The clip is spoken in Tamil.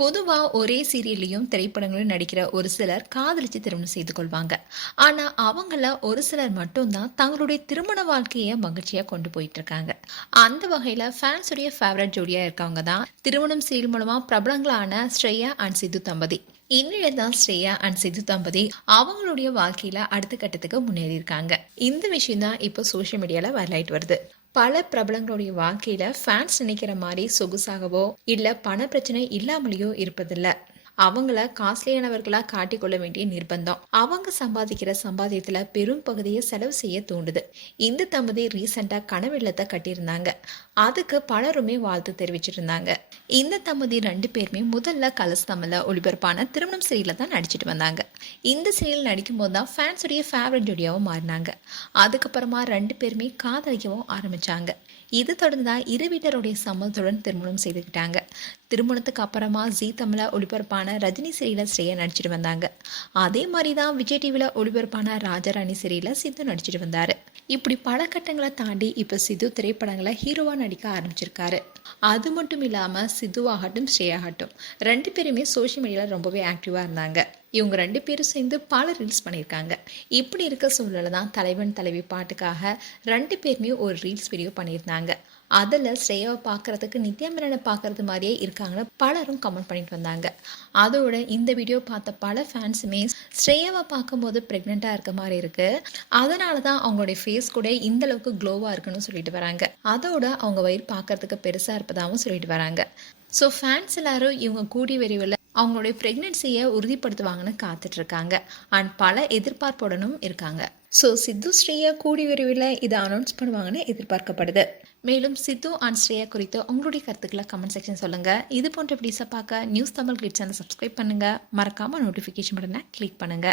பொதுவா ஒரே சீரியல்லையும் திரைப்படங்களும் நடிக்கிற ஒரு சிலர் காதலிச்சு திருமணம் செய்து கொள்வாங்க. ஆனா அவங்கள ஒரு சிலர் மட்டும்தான் தங்களுடைய திருமண வாழ்க்கைய மகிழ்ச்சியா கொண்டு போயிட்டு இருக்காங்க. அந்த வகையில ஃபேன்ஸ் உடைய ஃபேவரட் ஜோடியா இருக்கவங்க தான் திருமணம் சீரியல் மூலமா பிரபலங்களான ஸ்ரேயா அண்ட் சித்து தம்பதி. இந்நிலையில் தான் ஸ்ரேயா அண்ட் சித்து தம்பதி அவங்களுடைய வாழ்க்கையில அடுத்த கட்டத்துக்கு முன்னேறி இருக்காங்க. இந்த விஷயம் தான் இப்போ சோஷியல் மீடியால வைரல் ஆயிட்டு வருது. பல பிரபலங்களுடைய வாழ்க்கையில ஃபேன்ஸ் நினைக்கிற மாதிரி சொகுசாகவோ இல்ல பண பிரச்சனை இல்லாமலேயோ இருப்பதில்ல. அவங்கள காஸ்ட்லியானவர்களா காட்டிக்கொள்ள வேண்டிய நிர்பந்தம் அவங்க சம்பாதிக்கிற சம்பாதியத்துல பெரும் பகுதியை செலவு செய்ய தூண்டுது. இந்த தம்பதி ரீசெண்டா கனவு இல்லத்தை கட்டியிருந்தாங்க. அதுக்கு பலருமே வாழ்த்து தெரிவிச்சிட்டு இருந்தாங்க. இந்த தம்பதி 2 பேருமே முதல்ல கலர்ஸ் தமிழ்ல ஒளிபரப்பான திருமணம் சீரியல்ல தான் நடிச்சிட்டு வந்தாங்க. இந்த சீரியல் நடிக்கும் போது தான் ஃபேன்ஸுடைய ஃபேவரட் ஜோடியாவும் மாறினாங்க. அதுக்கப்புறமா 2 பேருமே காதலிக்கவும் ஆரம்பிச்சாங்க. இது தொடர்ந்து தான் இரு வீட்டருடைய சம்மதத்துடன் திருமணம் செய்துக்கிட்டாங்க. திருமணத்துக்கு அப்புறமா ஜீ தமிழ ஒளிபரப்பான ரஜினி சீரியல ஸ்ரேயா நடிச்சிட்டு வந்தாங்க. அதே மாதிரி தான் விஜய் டிவில ஒளிபரப்பான ராஜாராணி சீரியல சித்து நடிச்சிட்டு வந்தாரு. இப்படி பல கட்டங்களை தாண்டி இப்ப சித்து திரைப்படங்களை ஹீரோவா நடிக்க ஆரம்பிச்சிருக்காரு. அது மட்டும் இல்லாம சித்துவாகட்டும் ஸ்ரேயாகட்டும் 2 பேருமே சோஷியல் மீடியால ரொம்பவே ஆக்டிவா இருந்தாங்க. இவங்க 2 பேரும் சேர்ந்து பல ரீல்ஸ் பண்ணியிருக்காங்க. இப்படி இருக்க சூழ்நிலை தான் தலைவன் தலைவி பாட்டுக்காக 2 பேருமே ஒரு ரீல்ஸ் வீடியோ பண்ணியிருந்தாங்க. அதில் ஸ்ரேயாவை பார்க்கறதுக்கு நித்யா மேனனை பார்க்கறது மாதிரியே இருக்காங்கன்னு பலரும் கமெண்ட் பண்ணிட்டு வந்தாங்க. அதோட இந்த வீடியோ பார்த்த பல ஃபேன்ஸுமே ஸ்ரேயாவை பார்க்கும்போது ப்ரெக்னெண்ட்டாக இருக்க மாதிரி இருக்கு, அதனால தான் அவங்களுடைய ஃபேஸ் கூட இந்த அளவுக்கு க்ளோவாக இருக்குன்னு சொல்லிட்டு வராங்க. அதோட அவங்க வயிறு பார்க்கறதுக்கு பெருசாக இருப்பதாகவும் சொல்லிட்டு வராங்க. ஸோ ஃபேன்ஸ் எல்லாரும் இவங்க கூடிய விரைவில் அவங்களுடைய ப்ரெக்னென்சியை உறுதிப்படுத்துவாங்கன்னு காத்துட்டு இருக்காங்க. அண்ட் பல எதிர்பார்ப்புடனும் இருக்காங்க. ஸோ சித்து ஸ்ரேயா கூடி விரைவில் இதை அனௌன்ஸ் பண்ணுவாங்கன்னு எதிர்பார்க்கப்படுது. மேலும் சித்து அண்ட் ஸ்ரேயா குறித்து உங்களுடைய கருத்துக்களை கமெண்ட் செக்ஷன் சொல்லுங்க. இது போன்ற வீடியோஸை பார்க்க news Tamil glitz channel subscribe பண்ணுங்க. மறக்காம நோட்டிஃபிகேஷன் பட்டனை கிளிக் பண்ணுங்க.